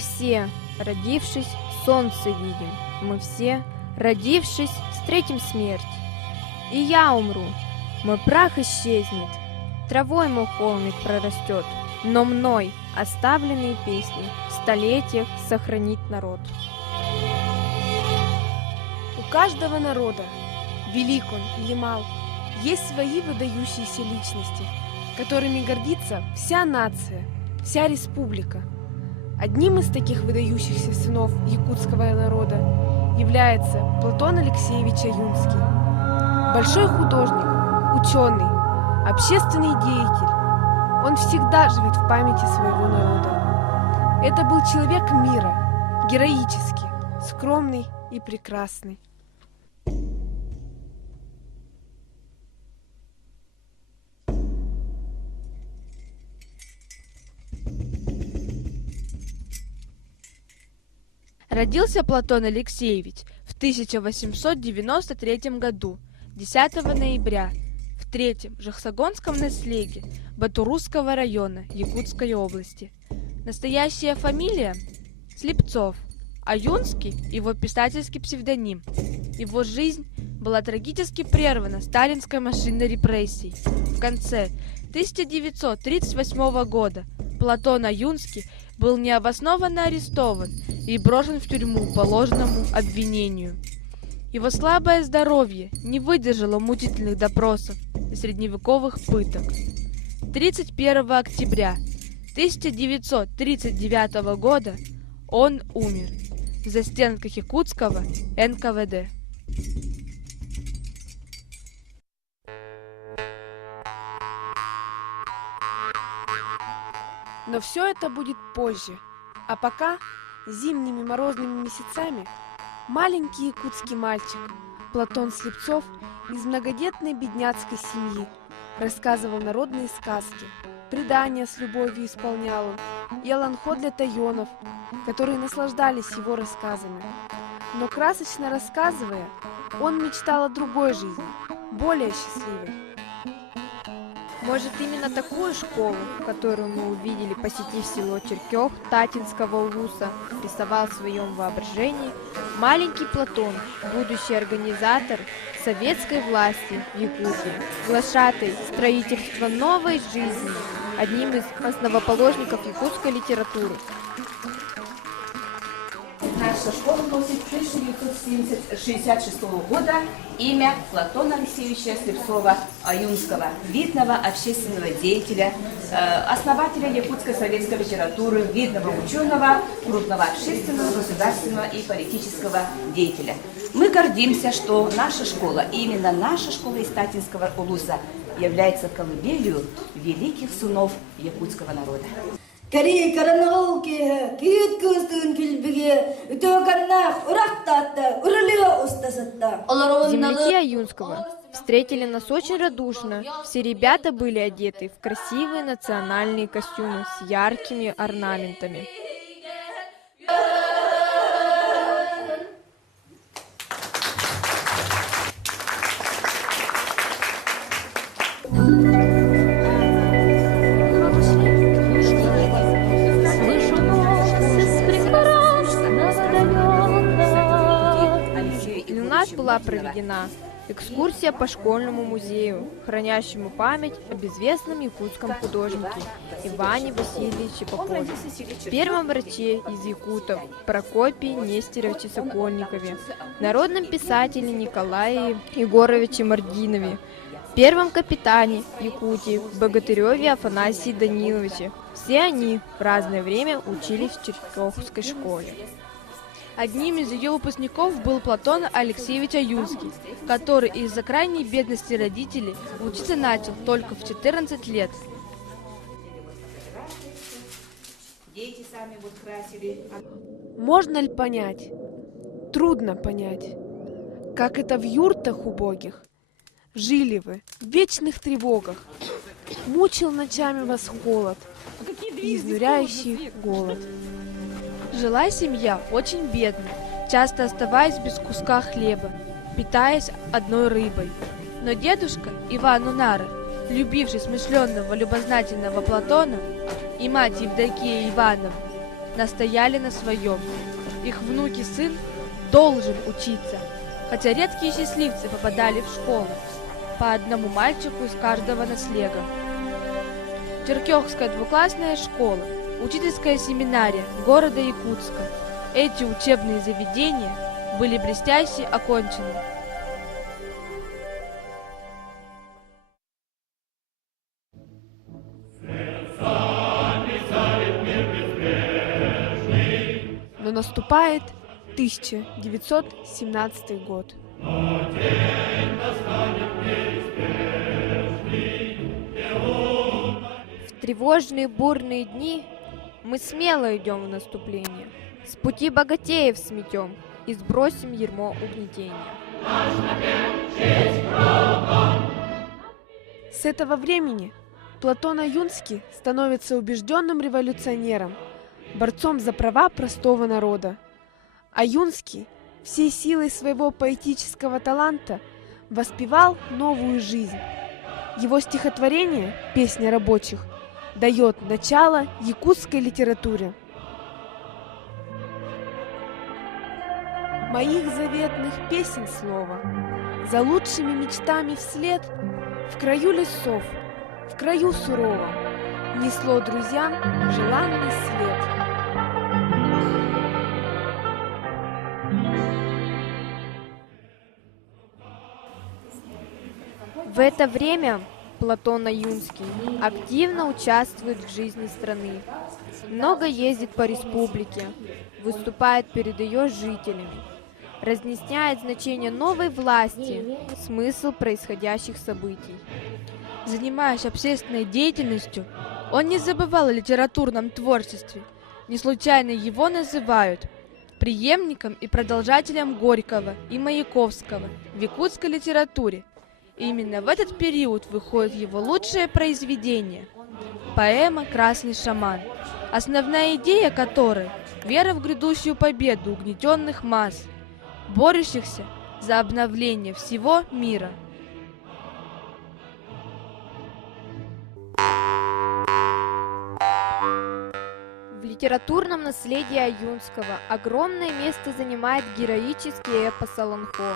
все, родившись, солнце видим. Мы все, родившись, встретим смерть. И я умру, мой прах исчезнет, травой мой холмик прорастет, но мной оставленные песни в столетиях сохранит народ. У каждого народа, велик он или мал, есть свои выдающиеся личности, которыми гордится вся нация, вся республика. Одним из таких выдающихся сынов якутского народа является Платон Алексеевич Аюнский. Большой художник, ученый, общественный деятель. Он всегда живет в памяти своего народа. Это был человек мира, героический, скромный и прекрасный. Родился Платон Алексеевич в 1893 году, 10 ноября, в Третьем Жахсагонском наследии Батурусского района Якутской области. Настоящая фамилия – Слепцов, а Юнский – его писательский псевдоним. Его жизнь была трагически прервана сталинской машиной репрессий. В конце 1938 года Платон Аюнский был необоснованно арестован и брошен в тюрьму по ложному обвинению. Его слабое здоровье не выдержало мучительных допросов и средневековых пыток. 31 октября 1939 года он умер в застенках якутского НКВД. Но все это будет позже. А пока зимними морозными месяцами маленький якутский мальчик Платон Слепцов из многодетной бедняцкой семьи рассказывал народные сказки, предания с любовью исполнял он и аланхо для тайонов, которые наслаждались его рассказами. Но красочно рассказывая, он мечтал о другой жизни, более счастливой. Может, именно такую школу, которую мы увидели, посетив село Черкёх Татинского улуса, рисовал в своем воображении маленький Платон, будущий организатор советской власти в Якутии, глашатай строительства новой жизни, одним из основоположников якутской литературы. Наша школа носит 1966 года имя Платона Алексеевича Слепцова-Аюнского, видного общественного деятеля, основателя якутской советской литературы, видного ученого, крупного общественного, государственного и политического деятеля. Мы гордимся, что наша школа, именно наша школа из Татинского улуса, является колыбелью великих сынов якутского народа. Земляки Аюнского встретили нас очень радушно. Все ребята были одеты в красивые национальные костюмы с яркими орнаментами. Была проведена экскурсия по школьному музею, хранящему память о безвестном якутском художнике Иване Васильевиче Попове, первом враче из якутов Прокопии Нестеровиче Сокольникове, народном писателе Николае Егоровиче Мординове, первом капитане Якутии Богатыреве Афанасии Даниловиче. Все они в разное время учились в Черкёхской школе. Одним из ее выпускников был Платон Алексеевич Аюнский, который из-за крайней бедности родителей учиться начал только в 14 лет. Можно ли понять? Трудно понять. Как это в юртах убогих жили вы в вечных тревогах, мучил ночами вас холод и изнуряющий голод. Жила семья очень бедно, часто оставаясь без куска хлеба, питаясь одной рыбой. Но дедушка Иван Унара, любивший смышленного, любознательного Платона, и мать Евдокия Ивановна настояли на своем. Их внук и сын должен учиться, хотя редкие счастливцы попадали в школу, по одному мальчику из каждого наслега. Черкёхская двуклассная школа, учительская семинария города Якутска. Эти учебные заведения были блестяще окончены. Но наступает 1917 год. В тревожные бурные дни мы смело идем в наступление. С пути богатеев сметем и сбросим ярмо угнетения. С этого времени Платон Аюнский становится убежденным революционером, борцом за права простого народа. Аюнский всей силой своего поэтического таланта воспевал новую жизнь. Его стихотворение «Песня рабочих» дает начало якутской литературе. Моих заветных песен слово, за лучшими мечтами вслед, в краю лесов, в краю сурово, несло друзьям желанный след. В это время Платон Аюнский активно участвует в жизни страны. Много ездит по республике, выступает перед ее жителями, разъясняет значение новой власти, смысл происходящих событий. Занимаясь общественной деятельностью, он не забывал о литературном творчестве. Не случайно его называют преемником и продолжателем Горького и Маяковского в якутской литературе. Именно в этот период выходит его лучшее произведение – поэма «Красный шаман», основная идея которой – вера в грядущую победу угнетенных масс, борющихся за обновление всего мира. В литературном наследии Аюнского огромное место занимает героический эпос «Солонхо».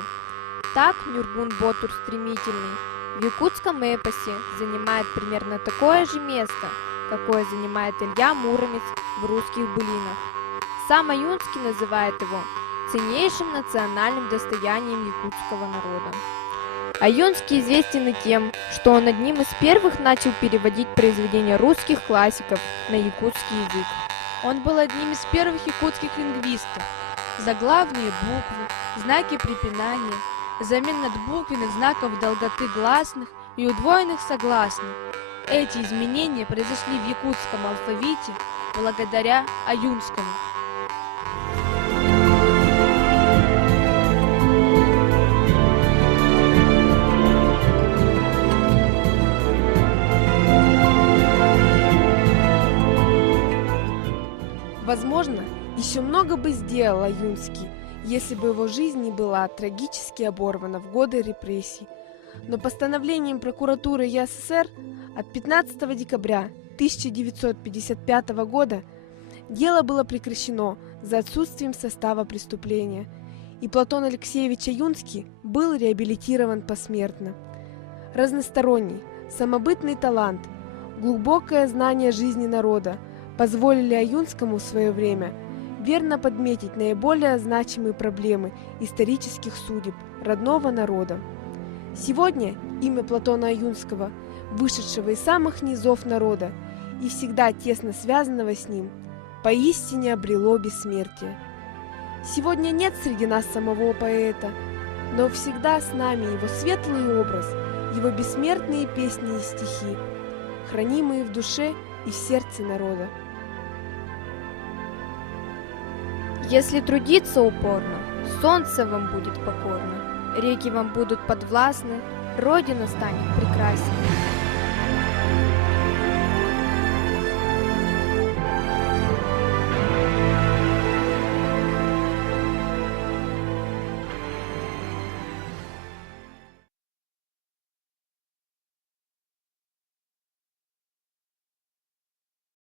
Так Нюргун-Ботур Стремительный в якутском эпосе занимает примерно такое же место, какое занимает Илья Муромец в русских былинах. Сам Аюнский называет его ценнейшим национальным достоянием якутского народа. Аюнский известен и тем, что он одним из первых начал переводить произведения русских классиков на якутский язык. Он был одним из первых якутских лингвистов. Заглавные буквы, знаки препинания, замена буквенных знаков долготы гласных и удвоенных согласных. Эти изменения произошли в якутском алфавите благодаря Аюнскому. Возможно, еще много бы сделал Аюнский, если бы его жизнь не была трагически оборвана в годы репрессий. Но постановлением прокуратуры ЮССР от 15 декабря 1955 года дело было прекращено за отсутствием состава преступления, и Платон Алексеевич Аюнский был реабилитирован посмертно. Разносторонний, самобытный талант, глубокое знание жизни народа позволили Аюнскому в свое время верно подметить наиболее значимые проблемы исторических судеб родного народа. Сегодня имя Платона Аюнского, вышедшего из самых низов народа и всегда тесно связанного с ним, поистине обрело бессмертие. Сегодня нет среди нас самого поэта, но всегда с нами его светлый образ, его бессмертные песни и стихи, хранимые в душе и в сердце народа. Если трудиться упорно, солнце вам будет покорно, реки вам будут подвластны, Родина станет прекрасней.